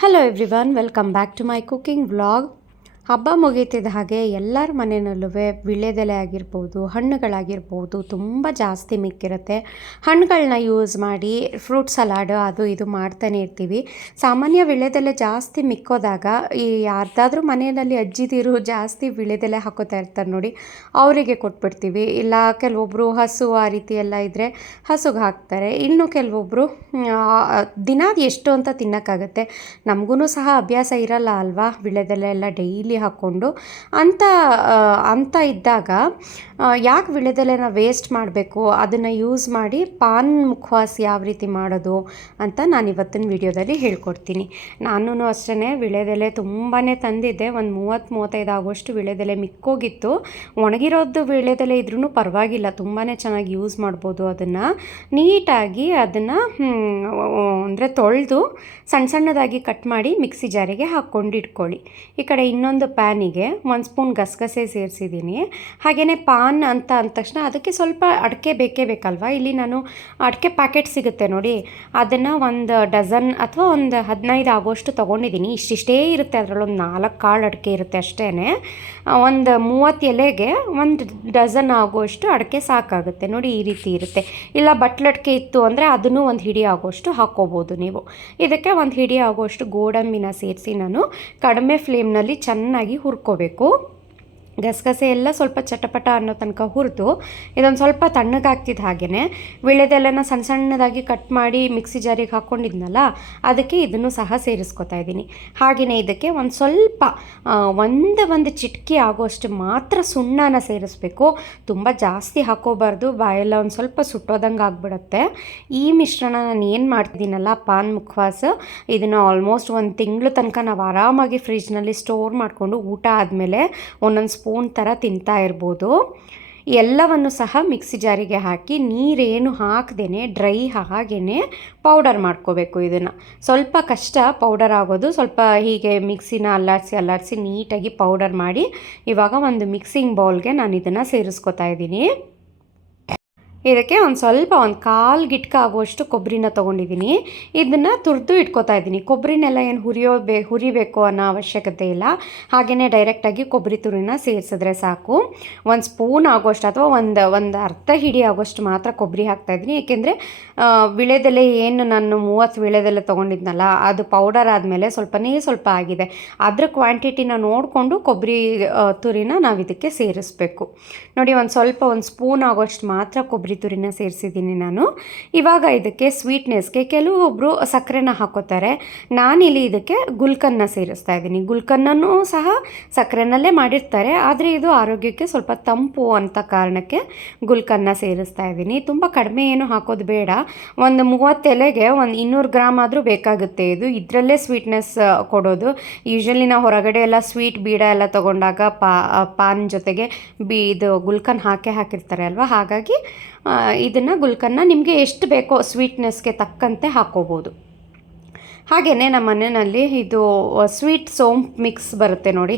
Hello everyone, welcome back to my cooking vlog. ಹಬ್ಬ ಮುಗೀತಿದ್ದ ಹಾಗೆ ಎಲ್ಲರ ಮನೆಯಲ್ಲೂ ವೀಳ್ಯದೆಲೆ ಆಗಿರ್ಬೋದು, ಹಣ್ಣುಗಳಾಗಿರ್ಬೋದು ತುಂಬ ಜಾಸ್ತಿ ಮಿಕ್ಕಿರುತ್ತೆ. ಹಣ್ಣುಗಳನ್ನ ಯೂಸ್ ಮಾಡಿ ಫ್ರೂಟ್ ಸಲಾಡ್ ಅದು ಇದು ಮಾಡ್ತಾನೆ ಇರ್ತೀವಿ. ಸಾಮಾನ್ಯ ವೀಳ್ಯದೆಲೆ ಜಾಸ್ತಿ ಮಿಕ್ಕೋದಾಗ ಈ ಯಾರ್ದಾದ್ರೂ ಮನೆಯಲ್ಲಿ ಅಜ್ಜಿದಿರು ಜಾಸ್ತಿ ವೀಳ್ಯದೆಲೆ ಹಾಕೋತಾ ಇರ್ತಾರೆ ನೋಡಿ, ಅವರಿಗೆ ಕೊಟ್ಬಿಡ್ತೀವಿ. ಇಲ್ಲ ಕೆಲವೊಬ್ಬರು ಹಸು ಆ ರೀತಿ ಎಲ್ಲ ಇದ್ದರೆ ಹಸುಗೆ ಹಾಕ್ತಾರೆ. ಇನ್ನು ಕೆಲವೊಬ್ಬರು ದಿನ ಎಷ್ಟು ಅಂತ ತಿನ್ನೋಕ್ಕಾಗತ್ತೆ, ನಮಗೂ ಸಹ ಅಭ್ಯಾಸ ಇರಲ್ಲ ಅಲ್ವಾ ವೀಳ್ಯದೆಲೆ ಎಲ್ಲ ಡೈಲಿ ಹಾಕ್ಕೊಂಡು ಅಂತ ಇದ್ದಾಗ ಯಾಕೆ ವೀಳ್ಯದೆಲೆನ ವೇಸ್ಟ್ ಮಾಡಬೇಕು, ಅದನ್ನು ಯೂಸ್ ಮಾಡಿ ಪಾನ್ ಮುಖವಾಸ್ ಯಾವ ರೀತಿ ಮಾಡೋದು ಅಂತ ನಾನು ಇವತ್ತಿನ ವಿಡಿಯೋದಲ್ಲಿ ಹೇಳ್ಕೊಡ್ತೀನಿ. ನಾನು ಅಷ್ಟೇ ವೀಳ್ಯದೆಲೆ ತುಂಬಾ ತಂದಿದ್ದೆ, ಒಂದು 30-35 ಆಗೋಷ್ಟು ವೀಳ್ಯದೆಲೆ ಮಿಕ್ಕೋಗಿತ್ತು. ಒಣಗಿರೋದು ವೀಳ್ಯದೆಲೆ ಇದ್ರೂ ಪರವಾಗಿಲ್ಲ, ತುಂಬಾ ಚೆನ್ನಾಗಿ ಯೂಸ್ ಮಾಡ್ಬೋದು. ಅದನ್ನು ನೀಟಾಗಿ ಅದನ್ನು ಅಂದರೆ ತೊಳೆದು ಸಣ್ಣದಾಗಿ ಕಟ್ ಮಾಡಿ ಮಿಕ್ಸಿ ಜಾರಿಗೆ ಹಾಕ್ಕೊಂಡು ಇಟ್ಕೊಳ್ಳಿ. ಈ ಕಡೆ ಇನ್ನೊಂದು ಪ್ಯಾನಿಗೆ 1 ಸ್ಪೂನ್ ಗಸಗಸೆ ಸೇರಿಸಿದ್ದೀನಿ. ಹಾಗೆಯೇ ಪಾನ್ ಅಂತ ಅಂದ ತಕ್ಷಣ ಅದಕ್ಕೆ ಸ್ವಲ್ಪ ಅಡಿಕೆ ಬೇಕಲ್ವ. ಇಲ್ಲಿ ನಾನು ಅಡಿಕೆ ಪ್ಯಾಕೆಟ್ ಸಿಗುತ್ತೆ ನೋಡಿ, ಅದನ್ನು ಒಂದು ಡಜನ್ ಅಥವಾ ಒಂದು 15 ಆಗೋಷ್ಟು ತೊಗೊಂಡಿದ್ದೀನಿ. ಇಷ್ಟೇ ಇರುತ್ತೆ, ಅದರಲ್ಲೊಂದು 4 ಕಾಳು ಅಡಿಕೆ ಇರುತ್ತೆ ಅಷ್ಟೇ. ಒಂದು 30 ಎಲೆಗೆ 1 ಡಜನ್ ಆಗೋಷ್ಟು ಅಡಿಕೆ ಸಾಕಾಗುತ್ತೆ ನೋಡಿ, ಈ ರೀತಿ ಇರುತ್ತೆ. ಇಲ್ಲ ಬಟ್ಲಡಿಕೆ ಇತ್ತು ಅಂದರೆ ಅದನ್ನು ಒಂದು ಹಿಡಿ ಆಗೋಷ್ಟು ಹಾಕ್ಕೋಬೋದು ನೀವು. ಇದಕ್ಕೆ ಒಂದು ಹಿಡಿ ಆಗೋಷ್ಟು ಗೋಡಂಬಿನ ಸೇರಿಸಿ ನಾನು ಕಡಿಮೆ ಫ್ಲೇಮ್ನಲ್ಲಿ ಚೆನ್ನಾಗಿ ಹುರ್ಕೋಬೇಕು. ಗಸಗಸೆ ಎಲ್ಲ ಸ್ವಲ್ಪ ಚಟಪಟ ಅನ್ನೋ ತನಕ ಹುರಿದು ಇದೊಂದು ಸ್ವಲ್ಪ ತಣ್ಣಗಾಗ್ತಿದ್ದ ಹಾಗೆಯೇ ವೀಳ್ಯದೆಲೆನ ಸಣ್ಣದಾಗಿ ಕಟ್ ಮಾಡಿ ಮಿಕ್ಸಿ ಜಾರಿಗೆ ಹಾಕ್ಕೊಂಡಿದ್ನಲ್ಲ, ಅದಕ್ಕೆ ಇದನ್ನು ಸಹ ಸೇರಿಸ್ಕೊತಾ ಇದ್ದೀನಿ. ಹಾಗೆಯೇ ಇದಕ್ಕೆ ಒಂದು ಸ್ವಲ್ಪ ಒಂದು ಚಿಟಕಿ ಆಗೋಷ್ಟು ಮಾತ್ರ ಸುಣ್ಣನ ಸೇರಿಸ್ಬೇಕು. ತುಂಬ ಜಾಸ್ತಿ ಹಾಕೋಬಾರ್ದು, ಬಾಯೆಲ್ಲ ಒಂದು ಸ್ವಲ್ಪ ಸುಟ್ಟೋದಂಗೆ ಆಗಿಬಿಡುತ್ತೆ. ಈ ಮಿಶ್ರಣ ನಾನು ಏನು ಮಾಡ್ತಿದ್ದೀನಲ್ಲ ಪಾನ್ ಮುಖವಾಸ್, ಇದನ್ನು ಆಲ್ಮೋಸ್ಟ್ 1 ತಿಂಗಳು ತನಕ ನಾವು ಆರಾಮಾಗಿ ಫ್ರಿಜ್ನಲ್ಲಿ ಸ್ಟೋರ್ ಮಾಡಿಕೊಂಡು ಊಟ ಆದಮೇಲೆ ಒಂದೊಂದು ಸ್ಪೂನ್ ಥರ ತಿಂತಾ ಇರ್ಬೋದು. ಎಲ್ಲವನ್ನು ಸಹ ಮಿಕ್ಸಿ ಜಾರಿಗೆ ಹಾಕಿ ನೀರೇನು ಹಾಕದೇನೆ ಡ್ರೈ ಹಾಗೇ ಪೌಡರ್ ಮಾಡ್ಕೋಬೇಕು. ಇದನ್ನು ಸ್ವಲ್ಪ ಕಷ್ಟ ಪೌಡರ್ ಆಗೋದು, ಸ್ವಲ್ಪ ಹೀಗೆ ಮಿಕ್ಸಿನ ಅಲ್ಲಾಡಿಸಿ ನೀಟಾಗಿ ಪೌಡರ್ ಮಾಡಿ ಇವಾಗ ಒಂದು ಮಿಕ್ಸಿಂಗ್ ಬೌಲ್ಗೆ ನಾನು ಇದನ್ನು ಸೇರಿಸ್ಕೊತಾ ಇದ್ದೀನಿ. ಇದಕ್ಕೆ ಒಂದು ಸ್ವಲ್ಪ 1/4 ಗಿಟ್ಕ ಆಗುವಷ್ಟು ಕೊಬ್ಬರಿನ ತೊಗೊಂಡಿದ್ದೀನಿ. ಇದನ್ನು ತುರಿದು ಇಟ್ಕೋತಾ ಇದ್ದೀನಿ. ಕೊಬ್ಬರಿನೆಲ್ಲ ಏನು ಹುರಿಬೇಕು ಅನ್ನೋ ಅವಶ್ಯಕತೆ ಇಲ್ಲ, ಹಾಗೆಯೇ ಡೈರೆಕ್ಟಾಗಿ ಕೊಬ್ಬರಿ ತುರಿನ ಸೇರಿಸಿದ್ರೆ ಸಾಕು. 1 ಸ್ಪೂನ್ ಆಗೋಷ್ಟು ಅಥವಾ ಒಂದು ಅರ್ಧ ಹಿಡಿ ಆಗೋಷ್ಟು ಮಾತ್ರ ಕೊಬ್ಬರಿ ಹಾಕ್ತಾಯಿದ್ದೀನಿ. ಏಕೆಂದರೆ ವೀಳ್ಯದೆಲೆ ಏನು ನಾನು 30 ವೀಳ್ಯದೆಲೆ ತೊಗೊಂಡಿದ್ನಲ್ಲ, ಅದು ಪೌಡರ್ ಆದಮೇಲೆ ಸ್ವಲ್ಪ ಆಗಿದೆ. ಅದರ ಕ್ವಾಂಟಿಟಿನ ನೋಡಿಕೊಂಡು ಕೊಬ್ಬರಿ ತುರಿನ ನಾವು ಇದಕ್ಕೆ ಸೇರಿಸ್ಬೇಕು ನೋಡಿ. ಒಂದು ಸ್ಪೂನ್ ಆಗೋಷ್ಟು ಮಾತ್ರ ಕೊಬ್ಬರಿ ತುರಿನ ಸೇರಿಸಿದ್ದೀನಿ ನಾನು. ಇವಾಗ ಇದಕ್ಕೆ ಸ್ವೀಟ್ನೆಸ್ಗೆ ಕೆಲವೊಬ್ಬರು ಸಕ್ಕರೆನ ಹಾಕೋತಾರೆ, ನಾನಿಲ್ಲಿ ಇದಕ್ಕೆ ಗುಲ್ಕನ್ನ ಸೇರಿಸ್ತಾ ಇದ್ದೀನಿ. ಗುಲ್ಕನ್ನೂ ಸಹ ಸಕ್ಕರೆನಲ್ಲೇ ಮಾಡಿರ್ತಾರೆ, ಆದರೆ ಇದು ಆರೋಗ್ಯಕ್ಕೆ ಸ್ವಲ್ಪ ತಂಪು ಅಂತ ಕಾರಣಕ್ಕೆ ಗುಲ್ಕನ್ನ ಸೇರಿಸ್ತಾ ಇದ್ದೀನಿ. ತುಂಬ ಕಡಿಮೆ ಏನು ಹಾಕೋದು ಬೇಡ, ಒಂದು 30 ಎಲೆಗೆ ಒಂದು 200 ಗ್ರಾಮ್ ಆದರೂ ಬೇಕಾಗುತ್ತೆ. ಇದರಲ್ಲೇ ಸ್ವೀಟ್ನೆಸ್ ಕೊಡೋದು. ಯೂಶ್ವಲಿ ನಾವು ಹೊರಗಡೆ ಎಲ್ಲ ಸ್ವೀಟ್ ಬೀಡ ಎಲ್ಲ ತೊಗೊಂಡಾಗ ಪಾನ್ ಜೊತೆಗೆ ಇದು ಗುಲ್ಕನ್ ಹಾಕಿರ್ತಾರೆ ಅಲ್ವಾ, ಹಾಗಾಗಿ ಇದನ್ನು ಗುಲ್ಕನ್ನ ನಿಮಗೆ ಎಷ್ಟು ಬೇಕೋ ಸ್ವೀಟ್ನೆಸ್ಗೆ ತಕ್ಕಂತೆ ಹಾಕ್ಕೋಬೋದು. ಹಾಗೆಯೇ ನಮ್ಮ ಮನೆಯಲ್ಲಿ ಇದು ಸ್ವೀಟ್ ಸೋಂಪು ಮಿಕ್ಸ್ ಬರುತ್ತೆ ನೋಡಿ,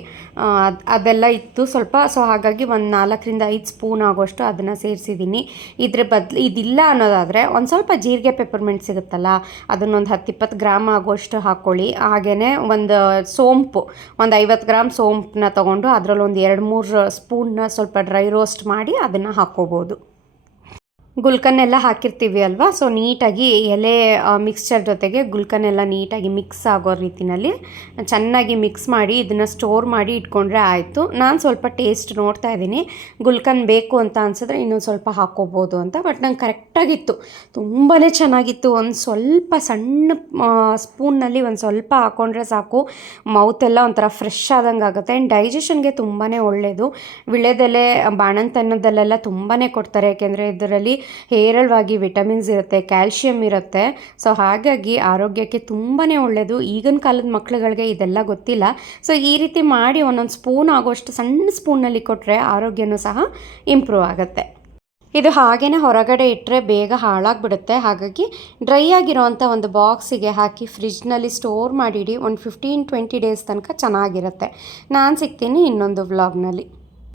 ಅದೆಲ್ಲ ಇತ್ತು ಸ್ವಲ್ಪ. ಸೊ ಹಾಗಾಗಿ ಒಂದು 4-5 ಸ್ಪೂನ್ ಆಗೋಷ್ಟು ಅದನ್ನು ಸೇರಿಸಿದ್ದೀನಿ. ಇದ್ರ ಬದಲು ಇದಿಲ್ಲ ಅನ್ನೋದಾದರೆ ಒಂದು ಸ್ವಲ್ಪ ಜೀರಿಗೆ ಪೆಪ್ಪರ್ಮೆಂಟ್ ಸಿಗುತ್ತಲ್ಲ, ಅದನ್ನೊಂದು 10-20 ಗ್ರಾಮ್ ಆಗೋಷ್ಟು ಹಾಕ್ಕೊಳ್ಳಿ. ಹಾಗೆಯೇ ಒಂದು ಸೋಂಪು, ಒಂದು 50 ಗ್ರಾಮ್ ಸೋಂಪನ್ನ ತೊಗೊಂಡು ಅದರಲ್ಲಿ ಒಂದು 2-3 ಸ್ಪೂನ್ನ ಸ್ವಲ್ಪ ಡ್ರೈ ರೋಸ್ಟ್ ಮಾಡಿ ಅದನ್ನು ಹಾಕ್ಕೋಬೋದು. ಗುಲ್ಕನ್ನೆಲ್ಲ ಹಾಕಿರ್ತೀವಿ ಅಲ್ವಾ, ಸೊ ನೀಟಾಗಿ ಎಲೆ ಮಿಕ್ಸ್ಚರ್ ಜೊತೆಗೆ ಗುಲ್ಕನ್ನೆಲ್ಲ ನೀಟಾಗಿ ಮಿಕ್ಸ್ ಆಗೋ ರೀತಿಯಲ್ಲಿ ಚೆನ್ನಾಗಿ ಮಿಕ್ಸ್ ಮಾಡಿ ಇದನ್ನು ಸ್ಟೋರ್ ಮಾಡಿ ಇಟ್ಕೊಂಡ್ರೆ ಆಯಿತು. ನಾನು ಸ್ವಲ್ಪ ಟೇಸ್ಟ್ ನೋಡ್ತಾ ಇದ್ದೀನಿ, ಗುಲ್ಕನ್ ಬೇಕು ಅಂತ ಅನಿಸಿದ್ರೆ ಇನ್ನೊಂದು ಸ್ವಲ್ಪ ಹಾಕ್ಕೋಬೋದು ಅಂತ. ಬಟ್ ನಂಗೆ ಕರೆಕ್ಟಾಗಿತ್ತು, ತುಂಬಾ ಚೆನ್ನಾಗಿತ್ತು. ಒಂದು ಸ್ವಲ್ಪ ಸಣ್ಣ ಸ್ಪೂನ್ನಲ್ಲಿ ಒಂದು ಸ್ವಲ್ಪ ಹಾಕ್ಕೊಂಡ್ರೆ ಸಾಕು, ಮೌತೆಲ್ಲ ಒಂಥರ ಫ್ರೆಶ್ ಆದಂಗೆ ಆಗುತ್ತೆ. ಆ್ಯಂಡ್ ಡೈಜೆಷನ್ಗೆ ತುಂಬಾ ಒಳ್ಳೆಯದು. ವೀಳ್ಯದೆಲೆ ಬಾಣಂತನದಲ್ಲೆಲ್ಲ ತುಂಬಾ ಕೊಡ್ತಾರೆ, ಏಕೆಂದರೆ ಇದರಲ್ಲಿ ಹೇರಳವಾಗಿ ವಿಟಮಿನ್ಸ್ ಇರುತ್ತೆ, ಕ್ಯಾಲ್ಶಿಯಂ ಇರುತ್ತೆ. ಸೊ ಹಾಗಾಗಿ ಆರೋಗ್ಯಕ್ಕೆ ತುಂಬಾ ಒಳ್ಳೆಯದು. ಈಗಿನ ಕಾಲದ ಮಕ್ಕಳುಗಳಿಗೆ ಇದೆಲ್ಲ ಗೊತ್ತಿಲ್ಲ. ಸೊ ಈ ರೀತಿ ಮಾಡಿ ಒಂದೊಂದು ಸ್ಪೂನ್ ಆಗೋಷ್ಟು ಸಣ್ಣ ಸ್ಪೂನ್ನಲ್ಲಿ ಕೊಟ್ಟರೆ ಆರೋಗ್ಯನೂ ಸಹ ಇಂಪ್ರೂವ್ ಆಗುತ್ತೆ. ಇದು ಹಾಗೇ ಹೊರಗಡೆ ಇಟ್ಟರೆ ಬೇಗ ಹಾಳಾಗಿಬಿಡುತ್ತೆ. ಹಾಗಾಗಿ ಡ್ರೈ ಆಗಿರೋವಂಥ ಒಂದು ಬಾಕ್ಸಿಗೆ ಹಾಕಿ ಫ್ರಿಜ್ನಲ್ಲಿ ಸ್ಟೋರ್ ಮಾಡಿಡಿ, ಒಂದು 15-20 ಡೇಸ್ ತನಕ ಚೆನ್ನಾಗಿರುತ್ತೆ. ನಾನು ಸಿಗ್ತೀನಿ ಇನ್ನೊಂದು ವ್ಲಾಗ್ನಲ್ಲಿ.